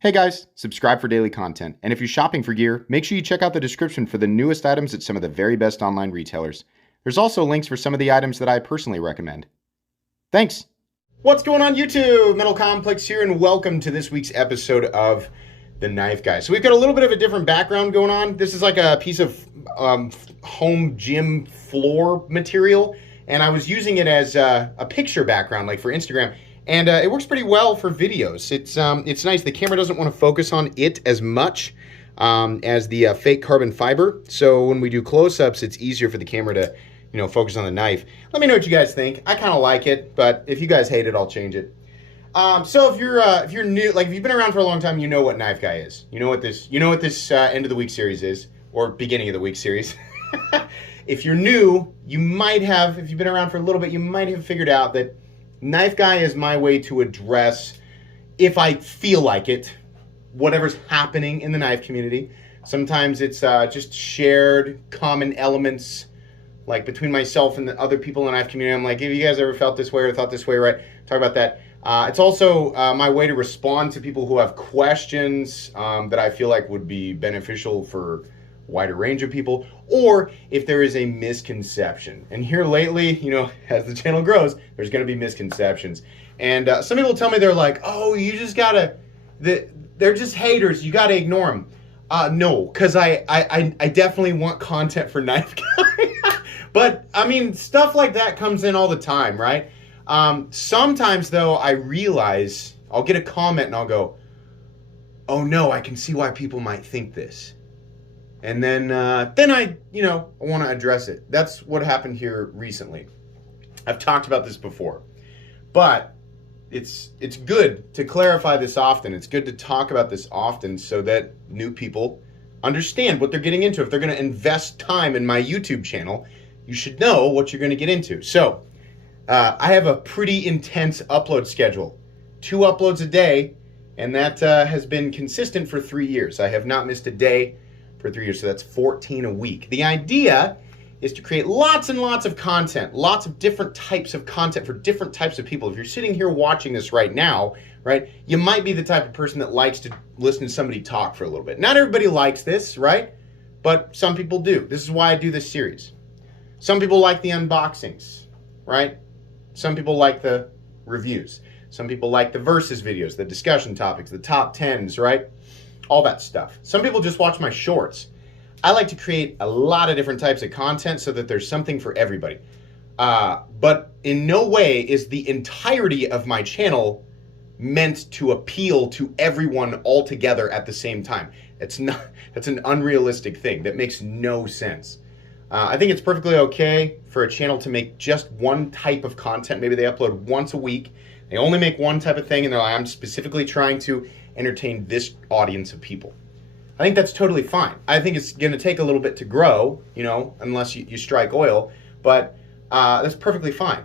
Hey guys, subscribe for daily content. And if you're shopping for gear, make sure you check out the description for the newest items at some of the very best online retailers. There's also links for some of the items that I personally recommend. Thanks! What's going on YouTube? Metal Complex here, and welcome to this week's episode of The Knife Guy. So we've got a little bit of a different background going on. This is like a piece of home gym floor material, and I was using it as a picture background, like for Instagram. And it works pretty well for videos. It's nice. The camera doesn't want to focus on it as much as the fake carbon fiber. So when we do close-ups, it's easier for the camera to, focus on the knife. Let me know what you guys think. I kind of like it, but if you guys hate it, I'll change it. So if you're new, like if you've been around for a long time, you know what Knife Guy is. You know what this end of the week series is, or beginning of the week series. If you're new, you might have. If you've been around for a little bit, you might have figured out that Knife Guy is my way to address, if I feel like it, whatever's happening in the knife community. Sometimes it's just shared common elements, like between myself and the other people in the knife community. I'm like, have you guys ever felt this way or thought this way, right? Talk about that. It's also my way to respond to people who have questions that I feel like would be beneficial for wider range of people, or if there is a misconception. And here lately, as the channel grows, there's going to be misconceptions. And some people tell me, they're like, oh, you just gotta, they're just haters, you gotta ignore them. No, because I definitely want content for Knife Guy. But I mean, stuff like that comes in all the time, right? Sometimes though, I realize I'll get a comment and I'll go, oh no, I can see why people might think this. And then I want to address it. That's what happened here recently. I've talked about this before, but it's good to clarify this often. It's good to talk about this often so that new people understand what they're getting into. If they're going to invest time in my YouTube channel, you should know what you're going to get into. So I have a pretty intense upload schedule, 2 uploads a day, and that has been consistent for 3 years. I have not missed a day for 3 years, so that's 14 a week. The idea is to create lots and lots of content, lots of different types of content for different types of people. If you're sitting here watching this right now, right, you might be the type of person that likes to listen to somebody talk for a little bit. Not everybody likes this, right? But some people do. This is why I do this series. Some people like the unboxings, right? Some people like the reviews. Some people like the versus videos, the discussion topics, the top 10s, right? All that stuff. Some people just watch my shorts. I like to create a lot of different types of content so that there's something for everybody. But in no way is the entirety of my channel meant to appeal to everyone all together at the same time. That's an unrealistic thing. That makes no sense. I think it's perfectly okay for a channel to make just one type of content. Maybe they upload once a week. They only make one type of thing, and they're like, I'm specifically trying to entertain this audience of people. I think that's totally fine. I think it's going to take a little bit to grow, unless you strike oil, but that's perfectly fine.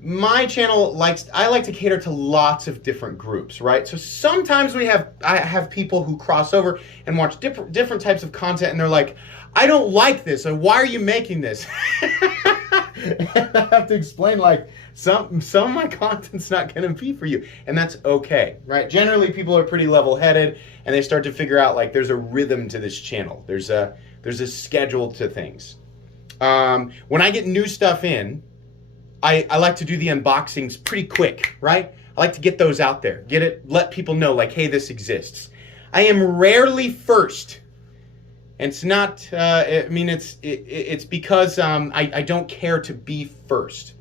My channel I like to cater to lots of different groups, right? So sometimes I have people who cross over and watch different types of content, and they're like, I don't like this. Or, why are you making this? And I have to explain, like, some of my content's not going to be for you, and that's okay, right? Generally, people are pretty level-headed, and they start to figure out, like, there's a rhythm to this channel. There's a schedule to things. When I get new stuff in, I like to do the unboxings pretty quick, right? I like to get those out there, let people know, like, hey, this exists. I am rarely first. And it's not, it's because I don't care to be first.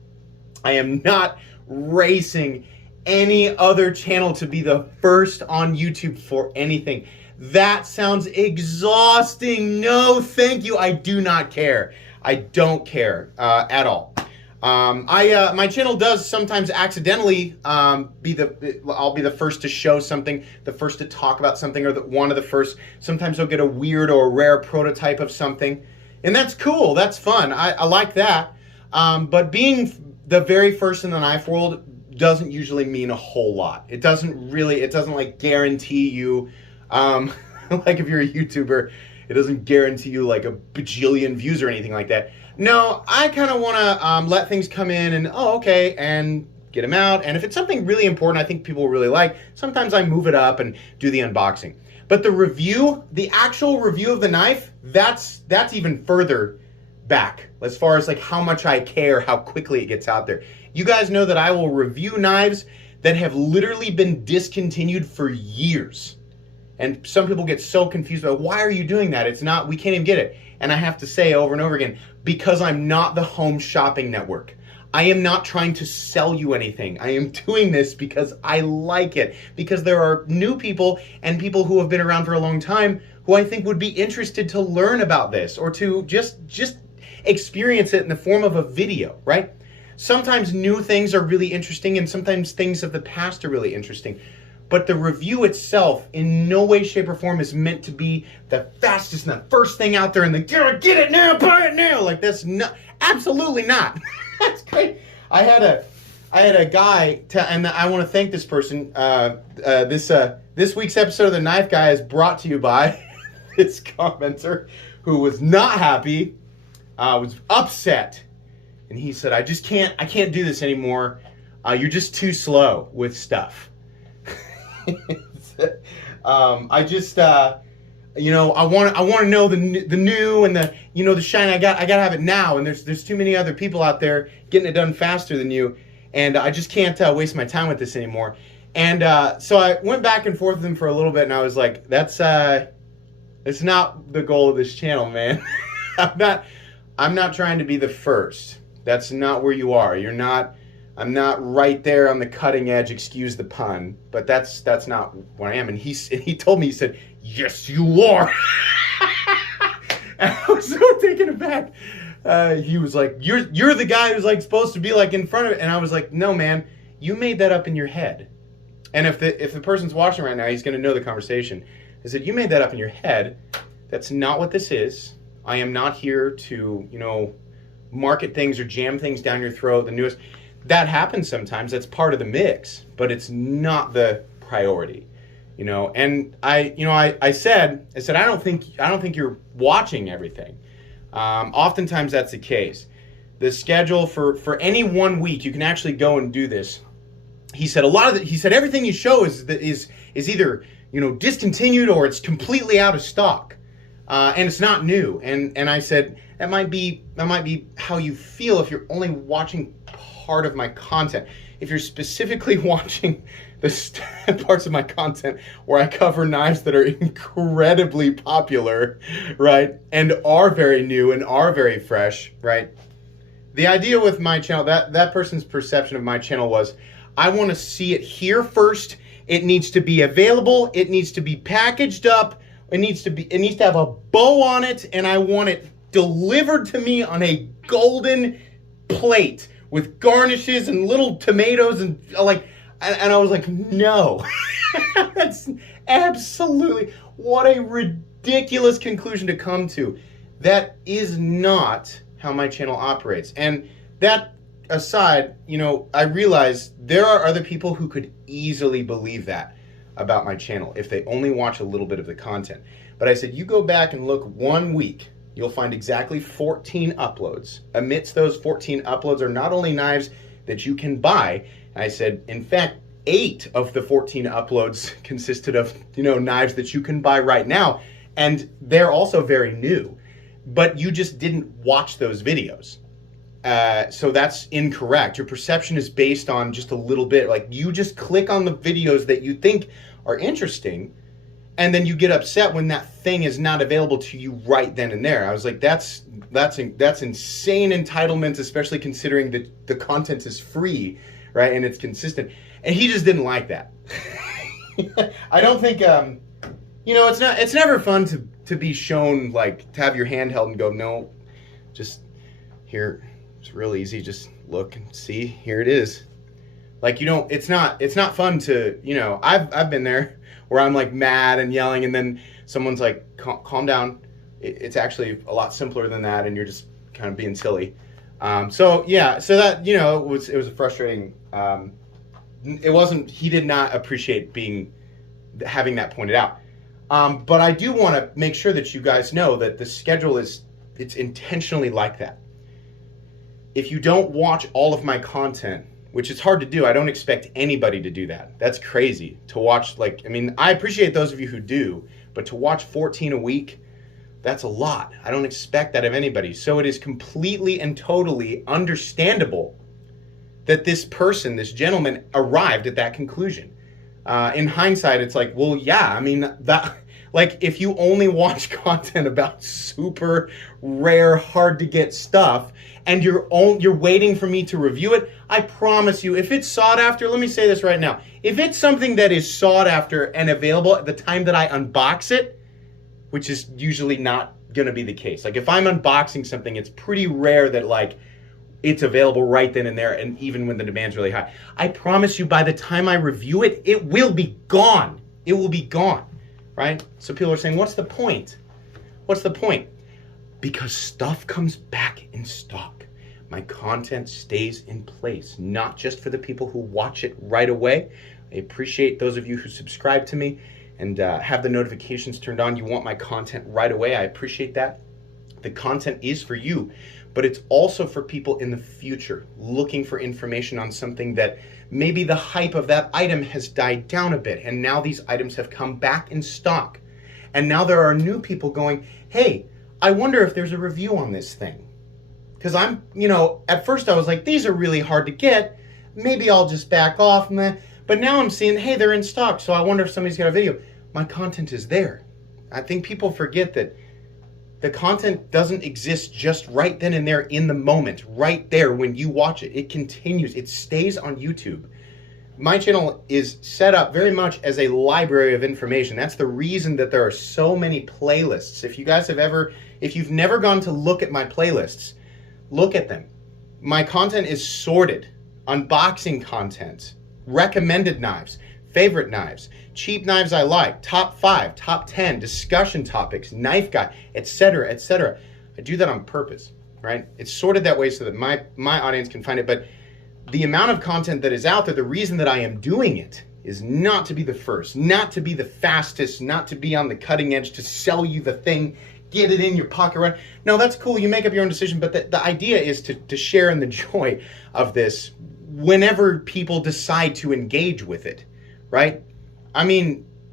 I am not racing any other channel to be the first on YouTube for anything. That sounds exhausting. No, thank you. I do not care. I don't care at all. My channel does sometimes accidentally I'll be the first to show something, the first to talk about something, or one of the first. Sometimes I'll get a weird or a rare prototype of something, and that's cool. That's fun. I like that. But being the very first in the knife world doesn't usually mean a whole lot. It doesn't like guarantee you, like if you're a YouTuber, it doesn't guarantee you like a bajillion views or anything like that. No, I kind of want to let things come in and, oh, okay, and get them out. And if it's something really important I think people really like, sometimes I move it up and do the unboxing. But the review, the actual review of the knife, that's even further back as far as like how much I care, how quickly it gets out there. You guys know that I will review knives that have literally been discontinued for years. And some people get so confused about, why are you doing that? It's not, we can't even get it. And I have to say over and over again, because I'm not the Home Shopping Network. I am not trying to sell you anything. I am doing this because I like it. Because there are new people and people who have been around for a long time who I think would be interested to learn about this or to just experience it in the form of a video, right? Sometimes new things are really interesting and sometimes things of the past are really interesting. But the review itself in no way, shape, or form is meant to be the fastest and the first thing out there and the get it now, buy it now. Like that's not, absolutely not. That's great. I had a guy, and I want to thank this person. This week's episode of The Knife Guy is brought to you by this commenter who was not happy, was upset, and he said, I can't do this anymore. You're just too slow with stuff. I want to know the new and the the shine. I gotta have it now, and there's too many other people out there getting it done faster than you, and I just can't waste my time with this anymore. And so I went back and forth with him for a little bit, and I was like, it's not the goal of this channel, man. I'm not trying to be the first. That's not where you are. I'm not right there on the cutting edge, excuse the pun, but that's not where I am. And he told me, he said, yes, you are. And I was so taken aback. He was like, you're the guy who's like supposed to be like in front of it. And I was like, no, man, you made that up in your head. And if the person's watching right now, he's going to know the conversation. I said, you made that up in your head. That's not what this is. I am not here to, market things or jam things down your throat, the newest. That happens sometimes. That's part of the mix, but it's not the priority, And I said I don't think you're watching everything. Oftentimes that's the case. The schedule for any 1 week, you can actually go and do this. He said he said everything you show is either discontinued or it's completely out of stock, and it's not new. And I said that might be how you feel if you're only watching part of my content. If you're specifically watching the parts of my content where I cover knives that are incredibly popular, right, and are very new and are very fresh, right? The idea with my channel, that person's perception of my channel was, I want to see it here first. It needs to be available. It needs to be packaged up. It needs to have a bow on it, and I want it delivered to me on a golden plate with garnishes and little tomatoes and I was like, no. That's absolutely, what a ridiculous conclusion to come to. That is not how my channel operates. And that aside, I realize there are other people who could easily believe that about my channel if they only watch a little bit of the content. But I said, you go back and look 1 week, you'll find exactly 14 uploads. Amidst those 14 uploads are not only knives that you can buy. I said, in fact, 8 of the 14 uploads consisted of, knives that you can buy right now. And they're also very new. But you just didn't watch those videos. So that's incorrect. Your perception is based on just a little bit. Like, you just click on the videos that you think are interesting, and then you get upset when that thing is not available to you right then and there. I was like, that's insane entitlement, especially considering that the content is free, right, and it's consistent. And he just didn't like that. I don't think, it's never fun to be shown, like, to have your hand held and go, no, just here, it's real easy, just look and see, here it is. Like, it's not fun to, I've been there where I'm like mad and yelling, and then someone's like, calm down. It's actually a lot simpler than that, and you're just kind of being silly. So that, it was a frustrating, he did not appreciate having that pointed out. But I do want to make sure that you guys know that the schedule it's intentionally like that. If you don't watch all of my content which is hard to do. I don't expect anybody to do that. That's crazy to watch. I appreciate those of you who do, but to watch 14 a week, that's a lot. I don't expect that of anybody. So it is completely and totally understandable that this person, this gentleman, arrived at that conclusion. In hindsight, it's like, well, yeah, if you only watch content about super rare, hard to get stuff, and you're waiting for me to review it, I promise you, if it's sought after, let me say this right now, if it's something that is sought after and available at the time that I unbox it, which is usually not going to be the case. Like if I'm unboxing something, it's pretty rare that it's available right then and there, and even when the demand's really high. I promise you, by the time I review it, it will be gone. It will be gone, right? So people are saying, what's the point? What's the point? Because stuff comes back in stock. My content stays in place, not just for the people who watch it right away. I appreciate those of you who subscribe to me and have the notifications turned on. You want my content right away. I appreciate that. The content is for you, but it's also for people in the future looking for information on something that maybe the hype of that item has died down a bit, and now these items have come back in stock. And now there are new people going, hey, I wonder if there's a review on this thing. Because at first I was like, these are really hard to get. Maybe I'll just back off. But now I'm seeing, hey, they're in stock, so I wonder if somebody's got a video. My content is there. I think people forget that the content doesn't exist just right then and there in the moment, right there when you watch it. It continues. It stays on YouTube. My channel is set up very much as a library of information. That's the reason that there are so many playlists. If you've never gone to look at my playlists, look at them. My content is sorted. Unboxing content, recommended knives, favorite knives, cheap knives I like, top 5, top 10, discussion topics, knife guide, etc., etc. I do that on purpose, right? It's sorted that way so that my audience can find it. But the amount of content that is out there, the reason that I am doing it is not to be the first, not to be the fastest, not to be on the cutting edge, to sell you the thing, get it in your pocket, right? No, that's cool. You make up your own decision. But the idea is to share in the joy of this whenever people decide to engage with it, right?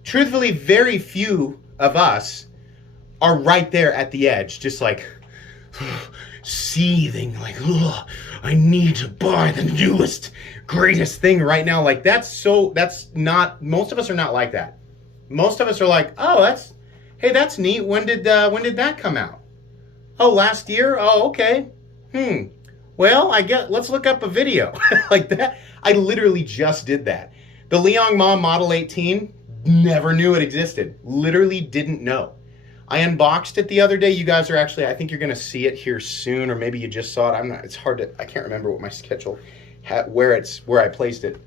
Truthfully, very few of us are right there at the edge, just seething, I need to buy the newest, greatest thing right now. That's not, most of us are not like that. Most of us are like, oh, that's neat. When did that come out? Oh, last year? Oh, okay. Well, let's look up a video like that. I literally just did that. The Liang Ma Model 18, never knew it existed. Literally didn't know. I unboxed it the other day. You guys are actually, I think you're going to see it here soon, or maybe you just saw it. I can't remember what my schedule had, where I placed it.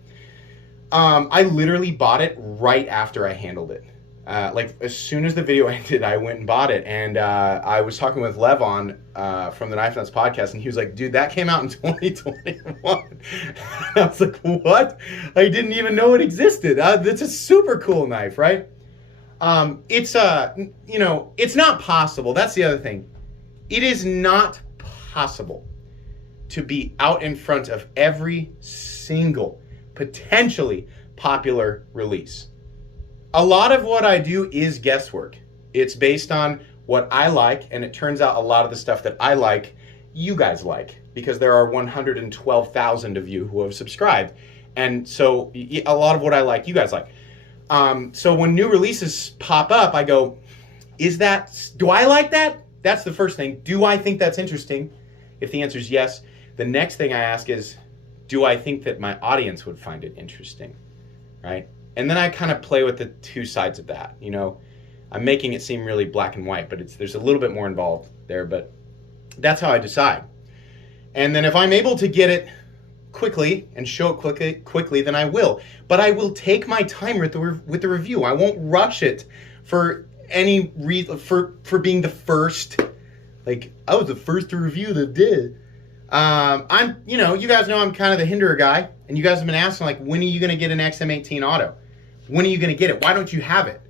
I literally bought it right after I handled it. As soon as the video ended, I went and bought it. And I was talking with Levon from the Knife Nuts podcast, and he was like, dude, that came out in 2021. I was like, what? I didn't even know it existed. That's a super cool knife, right? It's not possible. That's the other thing. It is not possible to be out in front of every single potentially popular release. A lot of what I do is guesswork. It's based on what I like, and it turns out a lot of the stuff that I like, you guys like, because there are 112,000 of you who have subscribed. And so a lot of what I like, you guys like. So when new releases pop up, I go, do I like that? That's the first thing. Do I think that's interesting? If the answer is yes, the next thing I ask is, do I think that my audience would find it interesting, right? And then I kind of play with the two sides of that. I'm making it seem really black and white, but there's a little bit more involved there, but that's how I decide. And then if I'm able to get it quickly and show it quickly, then I will. But I will take my time with the review. I won't rush it for any reason, for being the first. I was the first to review that did. You guys know I'm kind of the hinderer guy, and you guys have been asking, when are you going to get an XM18 Auto? When are you going to get it? Why don't you have it?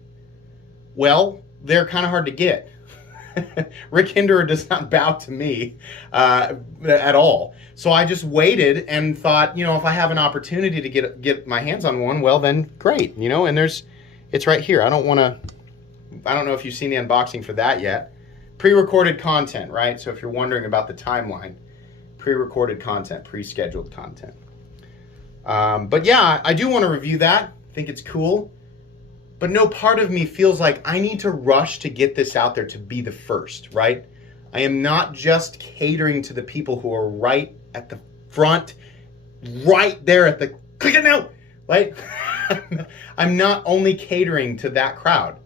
Well, they're kind of hard to get. Rick Hinderer does not bow to me at all. So I just waited and thought, if I have an opportunity to get my hands on one, well then great, and it's right here. I don't know if you've seen the unboxing for that yet. Pre-recorded content, right? So if you're wondering about the timeline, pre-recorded content, pre-scheduled content. But yeah, I do want to review that. I think it's cool. But no part of me feels like I need to rush to get this out there to be the first, right? I am not just catering to the people who are right at the front, right there at the click it now, right? I'm not only catering to that crowd.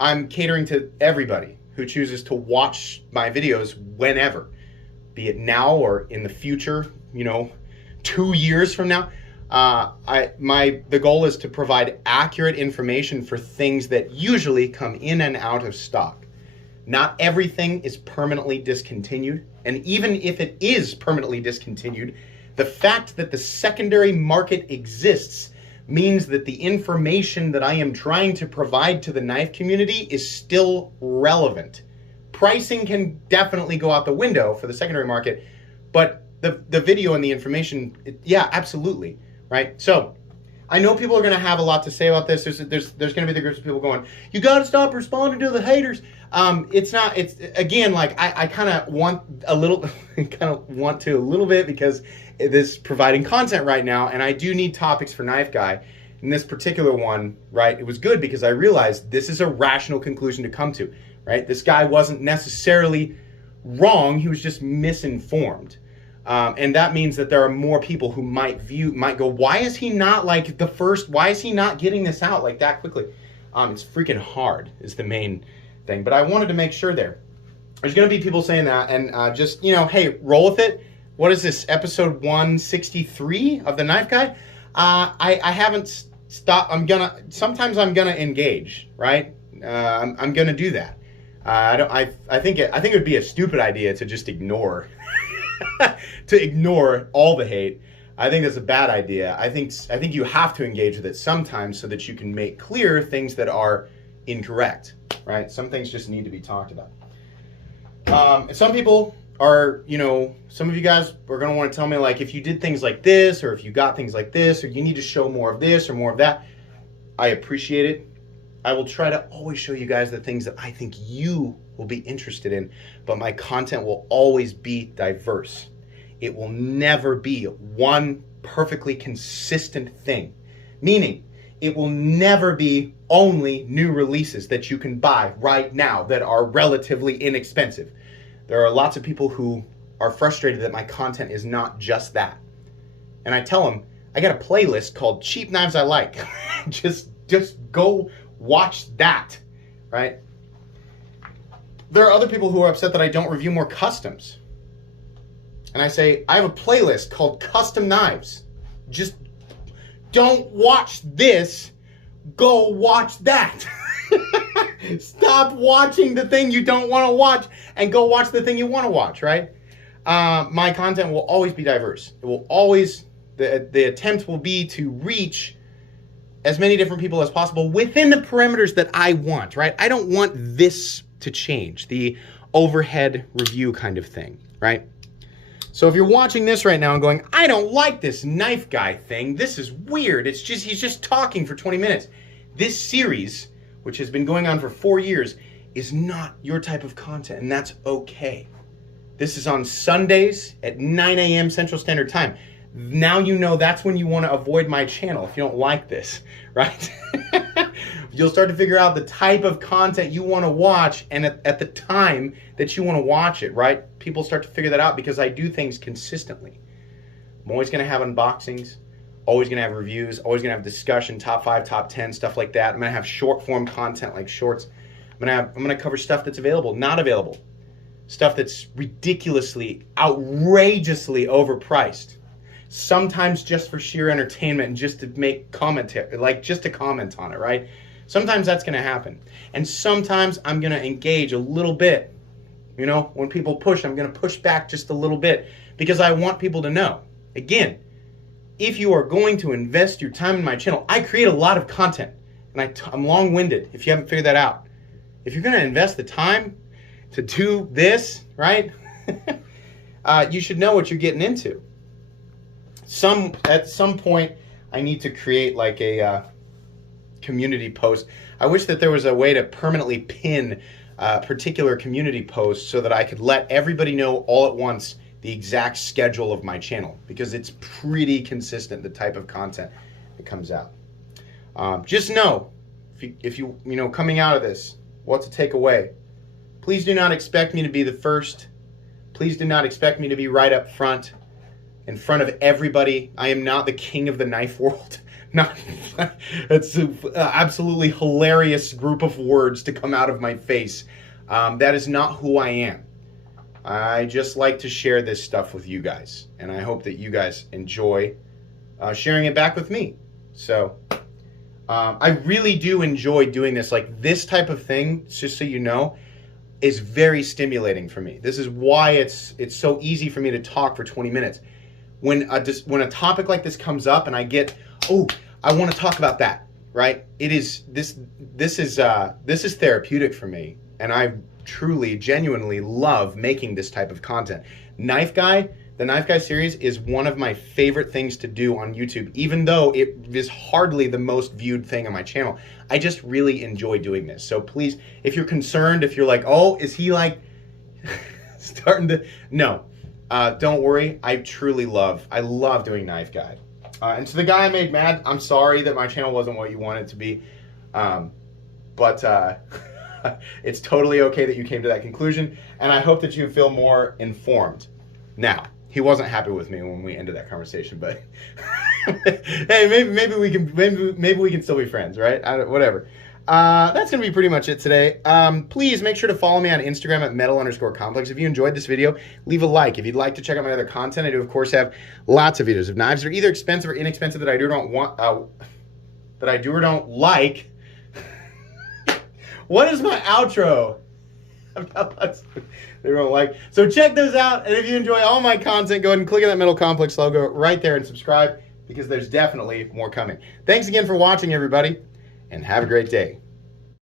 I'm catering to everybody who chooses to watch my videos whenever, be it now or in the future, 2 years from now. The goal is to provide accurate information for things that usually come in and out of stock. Not everything is permanently discontinued, and even if it is permanently discontinued, the fact that the secondary market exists means that the information that I am trying to provide to the knife community is still relevant. Pricing can definitely go out the window for the secondary market, but the video and the information, yeah, absolutely. Right? So I know people are going to have a lot to say about this. There's going to be the groups of people going, you got to stop responding to the haters. It's again, like I kind of want a little bit because this is providing content right now. And I do need topics for Knife Guy. In this particular one, right, it was good because I realized this is a rational conclusion to come to, right? This guy wasn't necessarily wrong. He was just misinformed. And that means that there are more people who might go, why is he not like the first? Why is he not getting this out like that quickly? It's freaking hard is the main thing. But I wanted to make sure there's going to be people saying that, and just, hey, roll with it. What is this, episode 163 of the Knife Guy? I haven't stopped. Sometimes I'm gonna engage, right? I'm gonna do that. I think it would be a stupid idea to just ignore. To ignore all the hate. I think that's a bad idea. I think you have to engage with it sometimes so that you can make clear things that are incorrect, right? Some things just need to be talked about. And some people are, some of you guys are going to want to tell me, like, if you did things like this, or if you got things like this, or you need to show more of this or more of that. I appreciate it. I will try to always show you guys the things that I think you will be interested in, but my content will always be diverse. It will never be one perfectly consistent thing, meaning it will never be only new releases that you can buy right now that are relatively inexpensive. There are lots of people who are frustrated that my content is not just that. And I tell them, I got a playlist called Cheap Knives I Like. just go watch that, right? There are other people who are upset that I don't review more customs. And I say, I have a playlist called Custom Knives. Just don't watch this. Go watch that. Stop watching the thing you don't want to watch and go watch the thing you want to watch, right? My content will always be diverse. It will always, the attempt will be to reach as many different people as possible within the parameters that I want, right? I don't want this to change, the overhead review kind of thing, right? So if you're watching this right now and going, I don't like this Knife Guy thing, this is weird, he's just talking for 20 minutes. This series, which has been going on for 4 years, is not your type of content, and that's okay. This is on Sundays at 9 a.m. Central Standard Time. Now you know that's when you want to avoid my channel if you don't like this, right? You'll start to figure out the type of content you want to watch and at the time that you want to watch it, right? People start to figure that out because I do things consistently. I'm always going to have unboxings, always going to have reviews, always going to have discussion, top 5, top 10, stuff like that. I'm going to have short form content like shorts. I'm going to cover stuff that's available, not available. Stuff that's ridiculously, outrageously overpriced. Sometimes just for sheer entertainment and just to make commentary, like just to comment on it, right? Sometimes that's going to happen. And sometimes I'm going to engage a little bit. When people push, I'm going to push back just a little bit because I want people to know. Again, if you are going to invest your time in my channel, I create a lot of content and I'm long-winded if you haven't figured that out. If you're going to invest the time, to do this, right? You should know what you're getting into. At some point, I need to create like a community post. I wish that there was a way to permanently pin particular community posts so that I could let everybody know all at once the exact schedule of my channel, because it's pretty consistent, the type of content that comes out. Just know, if you coming out of this, what to take away. Please do not expect me to be the first. Please do not expect me to be right up front, in front of everybody. I am not the king of the knife world. It's an absolutely hilarious group of words to come out of my face. That is not who I am. I just like to share this stuff with you guys, and I hope that you guys enjoy sharing it back with me. So I really do enjoy doing this. Like, this type of thing, just so you know, is very stimulating for me. This is why it's so easy for me to talk for 20 minutes. When a topic like this comes up and I get, oh, I want to talk about that, right? This is therapeutic for me, and I truly, genuinely love making this type of content. The Knife Guy series is one of my favorite things to do on YouTube, even though it is hardly the most viewed thing on my channel. I just really enjoy doing this. So please, if you're concerned, if you're like, oh, is he like starting to, no, don't worry. I love doing Knife Guy. And to the guy I made mad, I'm sorry that my channel wasn't what you wanted it to be. But it's totally okay that you came to that conclusion, and I hope that you feel more informed. Now, he wasn't happy with me when we ended that conversation, but hey, maybe we can still be friends, right? Whatever. That's gonna be pretty much it today. Please make sure to follow me on Instagram at metal_complex. If you enjoyed this video, leave a like. If you'd like to check out my other content, I do of course have lots of videos of knives that are either expensive or inexpensive that I do or don't want, that I do or don't like. What is my outro? They don't like. So check those out, and if you enjoy all my content, go ahead and click on that Metal Complex logo right there and subscribe, because there's definitely more coming. Thanks again for watching, everybody, and have a great day.